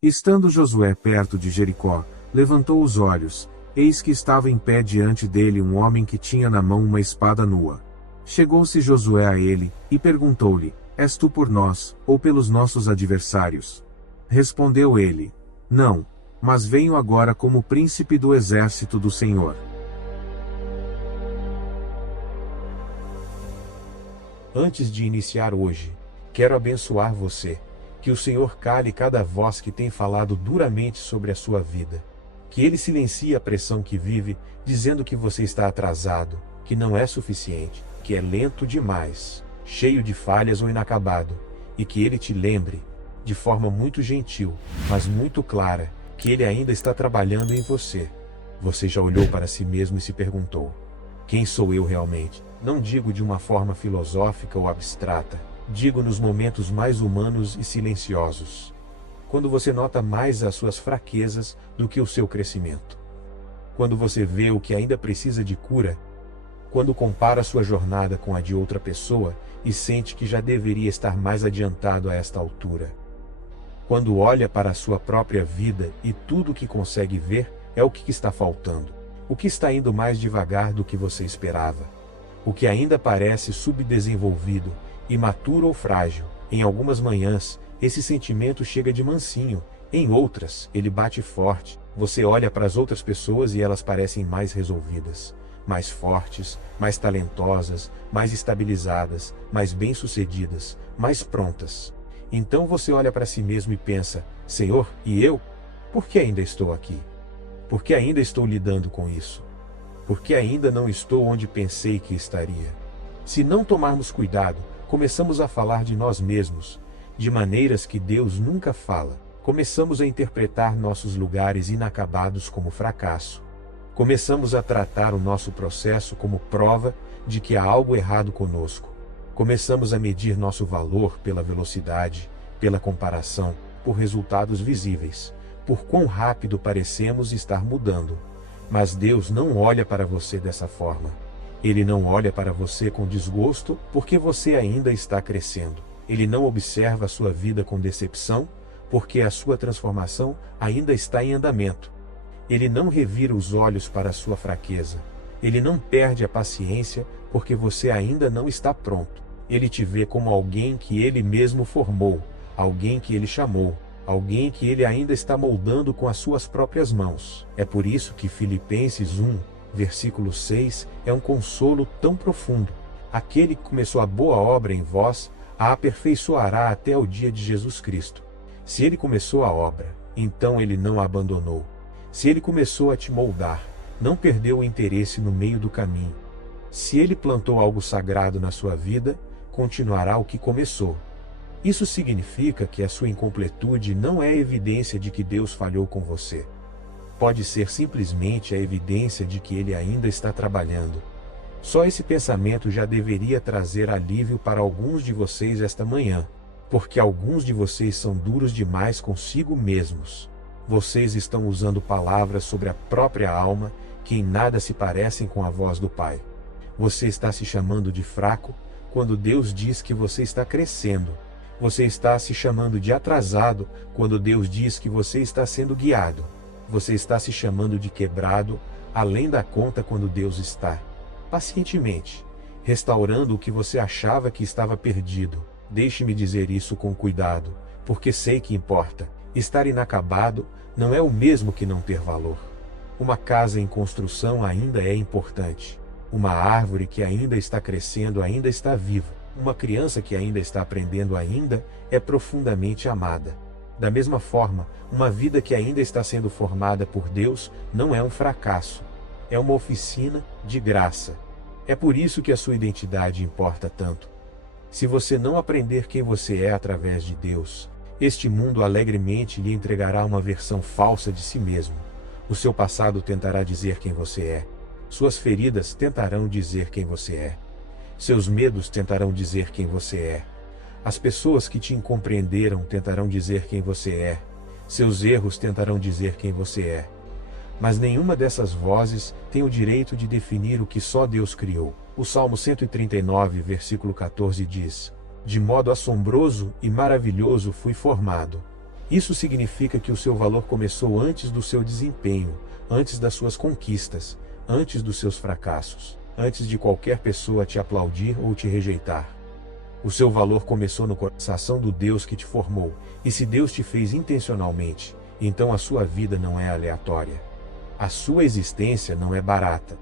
Estando Josué perto de Jericó, levantou os olhos, eis que estava em pé diante dele um homem que tinha na mão uma espada nua. Chegou-se Josué a ele, e perguntou-lhe: És tu por nós, ou pelos nossos adversários? Respondeu ele: Não, mas venho agora como príncipe do exército do Senhor. Antes de iniciar hoje, quero abençoar você. Que o Senhor cale cada voz que tem falado duramente sobre a sua vida. Que Ele silencie a pressão que vive, dizendo que você está atrasado, que não é suficiente, que é lento demais, cheio de falhas ou inacabado. E que Ele te lembre, de forma muito gentil, mas muito clara, que Ele ainda está trabalhando em você. Você já olhou para si mesmo e se perguntou: quem sou eu realmente? Não digo de uma forma filosófica ou abstrata. Digo nos momentos mais humanos e silenciosos. Quando você nota mais as suas fraquezas do que o seu crescimento. Quando você vê o que ainda precisa de cura. Quando compara sua jornada com a de outra pessoa e sente que já deveria estar mais adiantado a esta altura. Quando olha para a sua própria vida e tudo o que consegue ver é o que está faltando. O que está indo mais devagar do que você esperava. O que ainda parece subdesenvolvido, imaturo ou frágil. Em algumas manhãs, esse sentimento chega de mansinho, em outras, ele bate forte. Você olha para as outras pessoas e elas parecem mais resolvidas, mais fortes, mais talentosas, mais estabilizadas, mais bem-sucedidas, mais prontas. Então você olha para si mesmo e pensa: Senhor, e eu? Por que ainda estou aqui? Por que ainda estou lidando com isso? Por que ainda não estou onde pensei que estaria? Se não tomarmos cuidado, começamos a falar de nós mesmos, de maneiras que Deus nunca fala. Começamos a interpretar nossos lugares inacabados como fracasso. Começamos a tratar o nosso processo como prova de que há algo errado conosco. Começamos a medir nosso valor pela velocidade, pela comparação, por resultados visíveis, por quão rápido parecemos estar mudando. Mas Deus não olha para você dessa forma. Ele não olha para você com desgosto porque você ainda está crescendo. Ele não observa a sua vida com decepção porque a sua transformação ainda está em andamento. Ele não revira os olhos para a sua fraqueza. Ele não perde a paciência porque você ainda não está pronto. Ele te vê como alguém que Ele mesmo formou, alguém que Ele chamou, alguém que Ele ainda está moldando com as suas próprias mãos. É por isso que Filipenses 1, versículo 6, é um consolo tão profundo. Aquele que começou a boa obra em vós, a aperfeiçoará até o dia de Jesus Cristo. Se Ele começou a obra, então Ele não a abandonou. Se Ele começou a te moldar, não perdeu o interesse no meio do caminho. Se Ele plantou algo sagrado na sua vida, continuará o que começou. Isso significa que a sua incompletude não é evidência de que Deus falhou com você. Pode ser simplesmente a evidência de que Ele ainda está trabalhando. Só esse pensamento já deveria trazer alívio para alguns de vocês esta manhã, porque alguns de vocês são duros demais consigo mesmos. Vocês estão usando palavras sobre a própria alma que em nada se parecem com a voz do Pai. Você está se chamando de fraco quando Deus diz que você está crescendo. Você está se chamando de atrasado quando Deus diz que você está sendo guiado. Você está se chamando de quebrado além da conta quando Deus está, pacientemente, restaurando o que você achava que estava perdido. Deixe-me dizer isso com cuidado, porque sei que importa. Estar inacabado não é o mesmo que não ter valor. Uma casa em construção ainda é importante. Uma árvore que ainda está crescendo ainda está viva. Uma criança que ainda está aprendendo ainda é profundamente amada. Da mesma forma, uma vida que ainda está sendo formada por Deus não é um fracasso. É uma oficina de graça. É por isso que a sua identidade importa tanto. Se você não aprender quem você é através de Deus, este mundo alegremente lhe entregará uma versão falsa de si mesmo. O seu passado tentará dizer quem você é. Suas feridas tentarão dizer quem você é. Seus medos tentarão dizer quem você é. As pessoas que te incompreenderam tentarão dizer quem você é. Seus erros tentarão dizer quem você é. Mas nenhuma dessas vozes tem o direito de definir o que só Deus criou. O Salmo 139, versículo 14 diz: De modo assombroso e maravilhoso fui formado. Isso significa que o seu valor começou antes do seu desempenho, antes das suas conquistas, antes dos seus fracassos, antes de qualquer pessoa te aplaudir ou te rejeitar. O seu valor começou no coração do Deus que te formou, e se Deus te fez intencionalmente, então a sua vida não é aleatória. A sua existência não é barata.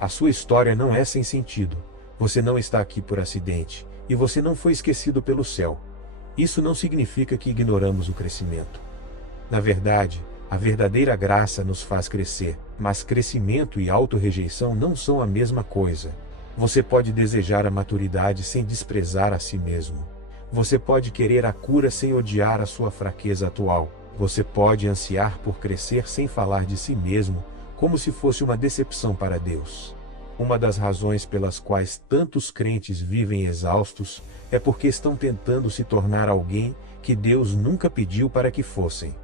A sua história não é sem sentido. Você não está aqui por acidente, e você não foi esquecido pelo céu. Isso não significa que ignoramos o crescimento. Na verdade, a verdadeira graça nos faz crescer, mas crescimento e autorrejeição não são a mesma coisa. Você pode desejar a maturidade sem desprezar a si mesmo. Você pode querer a cura sem odiar a sua fraqueza atual. Você pode ansiar por crescer sem falar de si mesmo, como se fosse uma decepção para Deus. Uma das razões pelas quais tantos crentes vivem exaustos é porque estão tentando se tornar alguém que Deus nunca pediu para que fossem.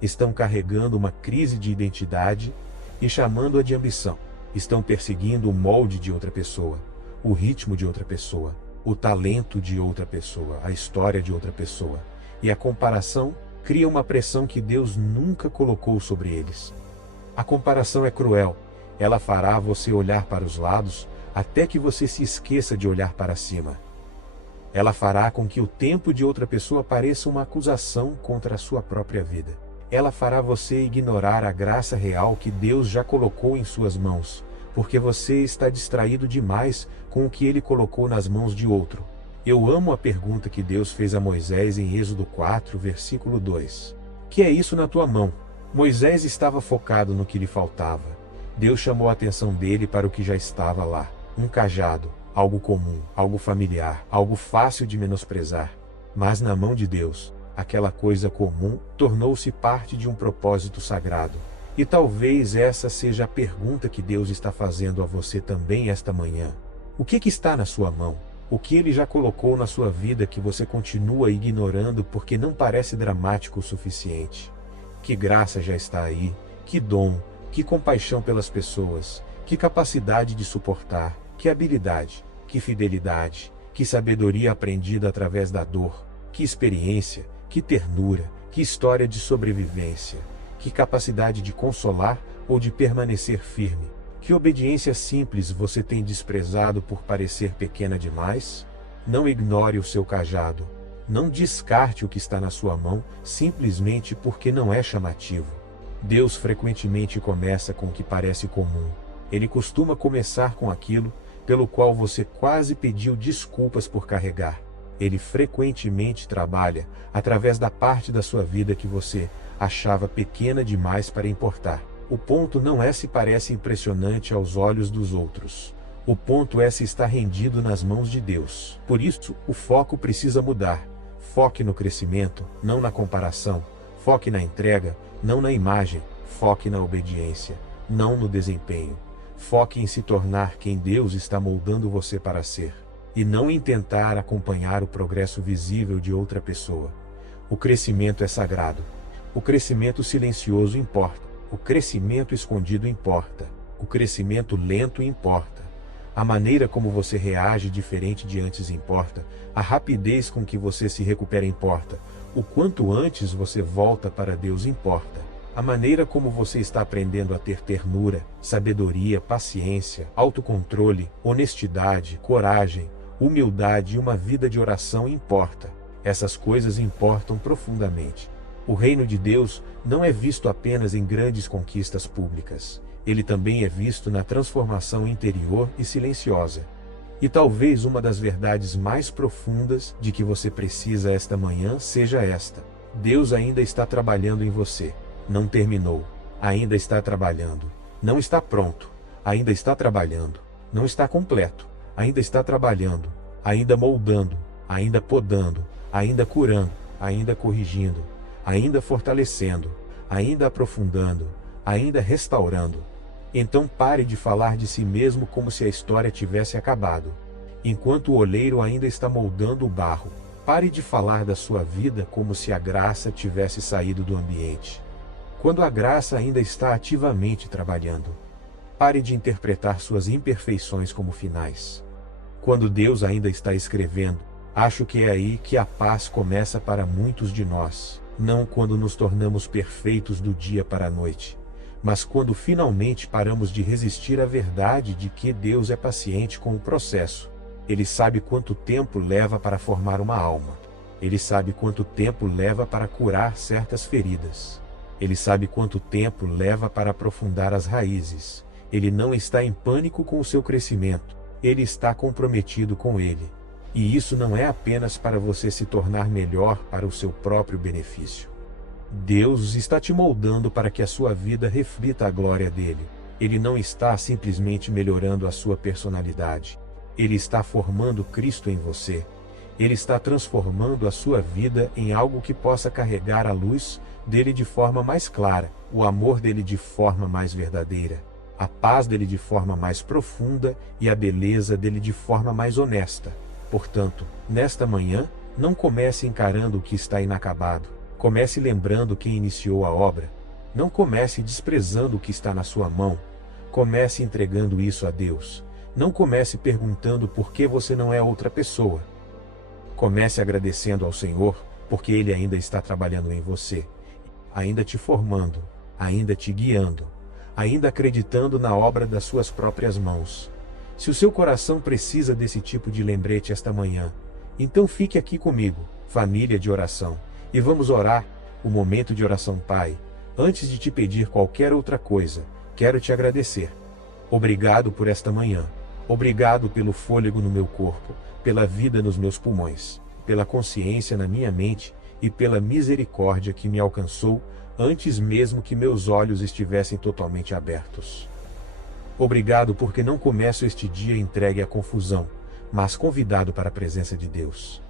Estão carregando uma crise de identidade e chamando-a de ambição. Estão perseguindo o molde de outra pessoa, o ritmo de outra pessoa, o talento de outra pessoa, a história de outra pessoa. E a comparação cria uma pressão que Deus nunca colocou sobre eles. A comparação é cruel. Ela fará você olhar para os lados até que você se esqueça de olhar para cima. Ela fará com que o tempo de outra pessoa pareça uma acusação contra a sua própria vida. Ela fará você ignorar a graça real que Deus já colocou em suas mãos, porque você está distraído demais com o que Ele colocou nas mãos de outro. Eu amo a pergunta que Deus fez a Moisés em Êxodo 4, versículo 2. Que é isso na tua mão? Moisés estava focado no que lhe faltava. Deus chamou a atenção dele para o que já estava lá. Um cajado, algo comum, algo familiar, algo fácil de menosprezar. Mas na mão de Deus, aquela coisa comum tornou-se parte de um propósito sagrado. E talvez essa seja a pergunta que Deus está fazendo a você também esta manhã. O que está na sua mão? O que Ele já colocou na sua vida que você continua ignorando porque não parece dramático o suficiente? Que graça já está aí, que dom, que compaixão pelas pessoas, que capacidade de suportar, que habilidade, que fidelidade, que sabedoria aprendida através da dor, que experiência, que ternura, que história de sobrevivência, que capacidade de consolar ou de permanecer firme. Que obediência simples você tem desprezado por parecer pequena demais? Não ignore o seu cajado. Não descarte o que está na sua mão simplesmente porque não é chamativo. Deus frequentemente começa com o que parece comum. Ele costuma começar com aquilo pelo qual você quase pediu desculpas por carregar. Ele frequentemente trabalha através da parte da sua vida que você achava pequena demais para importar. O ponto não é se parece impressionante aos olhos dos outros. O ponto é se está rendido nas mãos de Deus. Por isso, o foco precisa mudar. Foque no crescimento, não na comparação. Foque na entrega, não na imagem. Foque na obediência, não no desempenho. Foque em se tornar quem Deus está moldando você para ser, e não em tentar acompanhar o progresso visível de outra pessoa. O crescimento é sagrado. O crescimento silencioso importa. O crescimento escondido importa. O crescimento lento importa. A maneira como você reage diferente de antes importa. A rapidez com que você se recupera importa. O quanto antes você volta para Deus importa. A maneira como você está aprendendo a ter ternura, sabedoria, paciência, autocontrole, honestidade, coragem, humildade e uma vida de oração importa. Essas coisas importam profundamente. O reino de Deus não é visto apenas em grandes conquistas públicas. Ele também é visto na transformação interior e silenciosa. E talvez uma das verdades mais profundas de que você precisa esta manhã seja esta: Deus ainda está trabalhando em você. Não terminou. Ainda está trabalhando. Não está pronto. Ainda está trabalhando. Não está completo. Ainda está trabalhando. Ainda moldando. Ainda podando. Ainda curando. Ainda corrigindo. Ainda fortalecendo. Ainda aprofundando. Ainda restaurando. Então pare de falar de si mesmo como se a história tivesse acabado. Enquanto o oleiro ainda está moldando o barro, pare de falar da sua vida como se a graça tivesse saído do ambiente. Quando a graça ainda está ativamente trabalhando, pare de interpretar suas imperfeições como finais. Quando Deus ainda está escrevendo, acho que é aí que a paz começa para muitos de nós. não quando nos tornamos perfeitos do dia para a noite, mas quando finalmente paramos de resistir à verdade de que Deus é paciente com o processo. Ele sabe quanto tempo leva para formar uma alma. Ele sabe quanto tempo leva para curar certas feridas. Ele sabe quanto tempo leva para aprofundar as raízes. Ele não está em pânico com o seu crescimento. Ele está comprometido com ele. E isso não é apenas para você se tornar melhor para o seu próprio benefício. Deus está te moldando para que a sua vida reflita a glória dele. Ele não está simplesmente melhorando a sua personalidade. Ele está formando Cristo em você. Ele está transformando a sua vida em algo que possa carregar a luz dele de forma mais clara, o amor dele de forma mais verdadeira, a paz dele de forma mais profunda e a beleza dele de forma mais honesta. Portanto, nesta manhã, não comece encarando o que está inacabado. Comece lembrando quem iniciou a obra. Não comece desprezando o que está na sua mão. Comece entregando isso a Deus. Não comece perguntando por que você não é outra pessoa. Comece agradecendo ao Senhor, porque Ele ainda está trabalhando em você, ainda te formando, ainda te guiando, ainda acreditando na obra das suas próprias mãos. Se o seu coração precisa desse tipo de lembrete esta manhã, então fique aqui comigo, família de oração, e vamos orar. O momento de oração. Pai, antes de te pedir qualquer outra coisa, quero te agradecer. Obrigado por esta manhã. Obrigado pelo fôlego no meu corpo, pela vida nos meus pulmões, pela consciência na minha mente e pela misericórdia que me alcançou antes mesmo que meus olhos estivessem totalmente abertos. Obrigado porque não começo este dia entregue à confusão, mas convidado para a presença de Deus.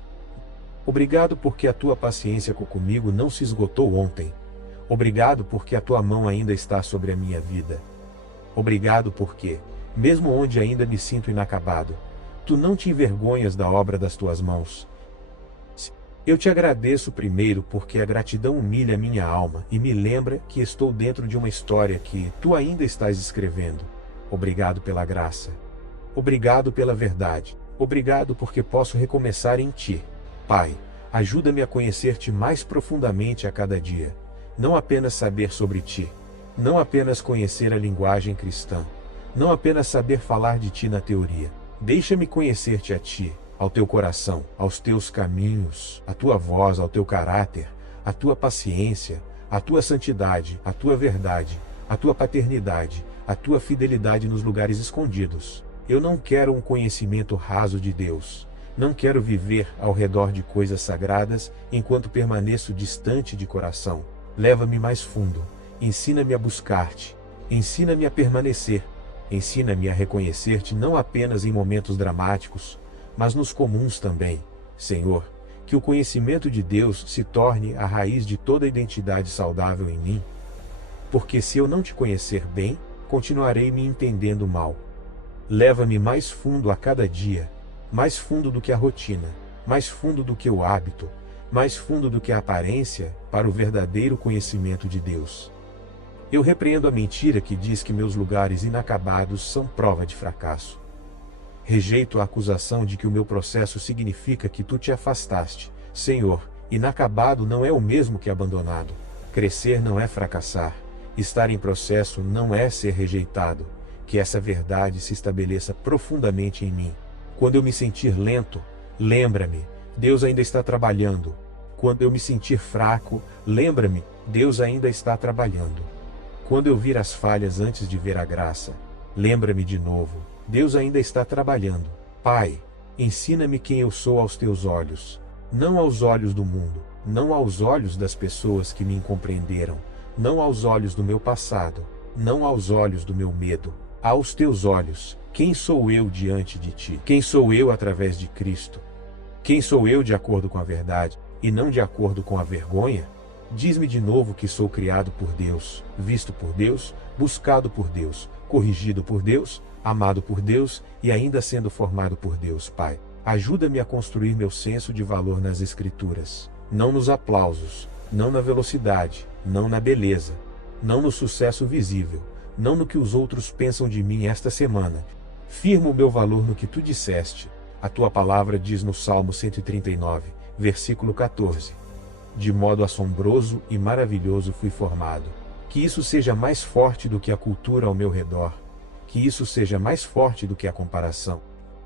Obrigado porque a tua paciência comigo não se esgotou ontem. Obrigado porque a tua mão ainda está sobre a minha vida. Obrigado porque, mesmo onde ainda me sinto inacabado, tu não te envergonhas da obra das tuas mãos. Eu te agradeço primeiro porque a gratidão humilha minha alma e me lembra que estou dentro de uma história que tu ainda estás escrevendo. Obrigado pela graça. Obrigado pela verdade. Obrigado porque posso recomeçar em ti. Pai, ajuda-me a conhecer-te mais profundamente a cada dia. Não apenas saber sobre ti. Não apenas conhecer a linguagem cristã. Não apenas saber falar de ti na teoria. Deixa-me conhecer-te a ti, ao teu coração, aos teus caminhos, a tua voz, ao teu caráter, a tua paciência, a tua santidade, a tua verdade, a tua paternidade, a tua fidelidade nos lugares escondidos. Eu não quero um conhecimento raso de Deus. Não quero viver ao redor de coisas sagradas enquanto permaneço distante de coração. Leva-me mais fundo. Ensina-me a buscar-te. Ensina-me a permanecer. Ensina-me a reconhecer-te não apenas em momentos dramáticos, mas nos comuns também. Senhor, que o conhecimento de Deus se torne a raiz de toda identidade saudável em mim. Porque se eu não te conhecer bem, continuarei me entendendo mal. Leva-me mais fundo a cada dia, mais fundo do que a rotina, mais fundo do que o hábito, mais fundo do que a aparência, para o verdadeiro conhecimento de Deus. Eu repreendo a mentira que diz que meus lugares inacabados são prova de fracasso. Rejeito a acusação de que o meu processo significa que tu te afastaste. Senhor, inacabado não é o mesmo que abandonado. Crescer não é fracassar. Estar em processo não é ser rejeitado. Que essa verdade se estabeleça profundamente em mim. Quando eu me sentir lento, lembra-me, Deus ainda está trabalhando. Quando eu me sentir fraco, lembra-me, Deus ainda está trabalhando. Quando eu vir as falhas antes de ver a graça, lembra-me de novo, Deus ainda está trabalhando. Pai, ensina-me quem eu sou aos teus olhos, não aos olhos do mundo, não aos olhos das pessoas que me incompreenderam, não aos olhos do meu passado, não aos olhos do meu medo, aos teus olhos. Quem sou eu diante de ti? Quem sou eu através de Cristo? Quem sou eu de acordo com a verdade, e não de acordo com a vergonha? Diz-me de novo que sou criado por Deus, visto por Deus, buscado por Deus, corrigido por Deus, amado por Deus e ainda sendo formado por Deus. Pai, ajuda-me a construir meu senso de valor nas Escrituras, não nos aplausos, não na velocidade, não na beleza, não no sucesso visível, não no que os outros pensam de mim esta semana. Firma o meu valor no que tu disseste. A tua palavra diz no Salmo 139, versículo 14. de modo assombroso e maravilhoso fui formado. Que isso seja mais forte do que a cultura ao meu redor. Que isso seja mais forte do que a comparação.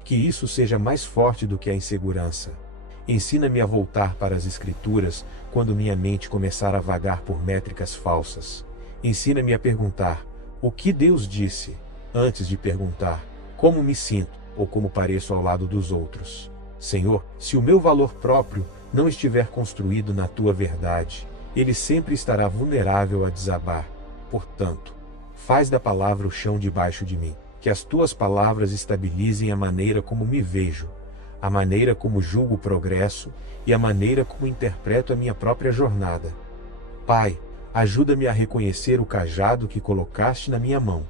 Que isso seja mais forte do que a insegurança. Ensina-me a voltar para as Escrituras quando minha mente começar a vagar por métricas falsas. Ensina-me a perguntar: o que Deus disse? Antes de perguntar: como me sinto, ou como pareço ao lado dos outros. Senhor, se o meu valor próprio não estiver construído na Tua verdade, ele sempre estará vulnerável a desabar. Portanto, faz da palavra o chão debaixo de mim, que as Tuas palavras estabilizem a maneira como me vejo, a maneira como julgo o progresso e a maneira como interpreto a minha própria jornada. Pai, ajuda-me a reconhecer o cajado que colocaste na minha mão.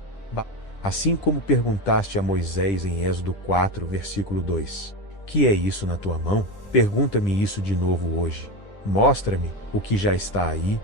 Assim como perguntaste a Moisés em Êxodo 4, versículo 2. Que é isso na tua mão? Pergunta-me isso de novo hoje. Mostra-me o que já está aí,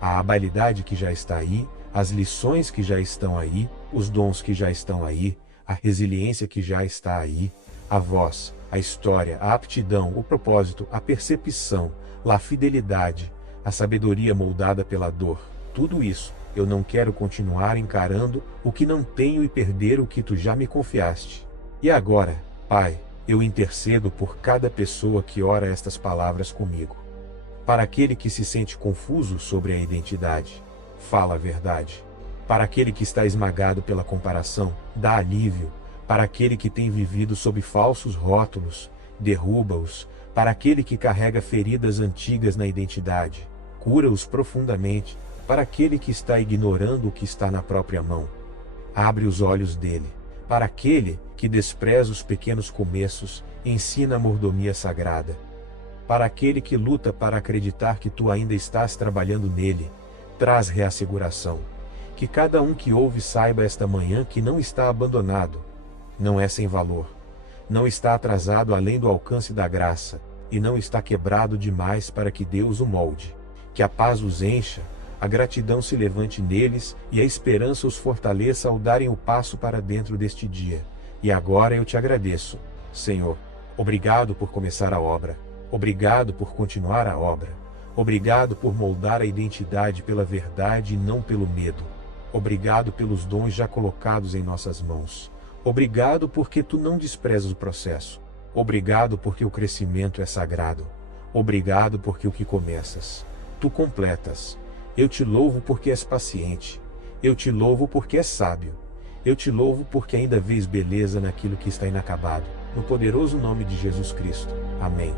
a habilidade que já está aí, as lições que já estão aí, os dons que já estão aí, a resiliência que já está aí, a voz, a história, a aptidão, o propósito, a percepção, a fidelidade, a sabedoria moldada pela dor. Tudo isso, eu não quero continuar encarando o que não tenho e perder o que tu já me confiaste. E agora, Pai, eu intercedo por cada pessoa que ora estas palavras comigo. Para aquele que se sente confuso sobre a identidade, fala a verdade. Para aquele que está esmagado pela comparação, dá alívio. Para aquele que tem vivido sob falsos rótulos, derruba-os. Para aquele que carrega feridas antigas na identidade, cura-os profundamente. Para aquele que está ignorando o que está na própria mão, abre os olhos dele. Para aquele que despreza os pequenos começos, ensina a mordomia sagrada. Para aquele que luta para acreditar que tu ainda estás trabalhando nele, traz reasseguração. Que cada um que ouve saiba esta manhã que não está abandonado, não é sem valor, não está atrasado além do alcance da graça, e não está quebrado demais para que Deus o molde. Que a paz os encha, a gratidão se levante neles e a esperança os fortaleça ao darem o passo para dentro deste dia. E agora eu te agradeço, Senhor. Obrigado por começar a obra. Obrigado por continuar a obra. Obrigado por moldar a identidade pela verdade e não pelo medo. Obrigado pelos dons já colocados em nossas mãos. Obrigado porque tu não desprezas o processo. Obrigado porque o crescimento é sagrado. Obrigado porque o que começas, tu completas. Eu te louvo porque és paciente. Eu te louvo porque és sábio. Eu te louvo porque ainda vês beleza naquilo que está inacabado. No poderoso nome de Jesus Cristo. Amém.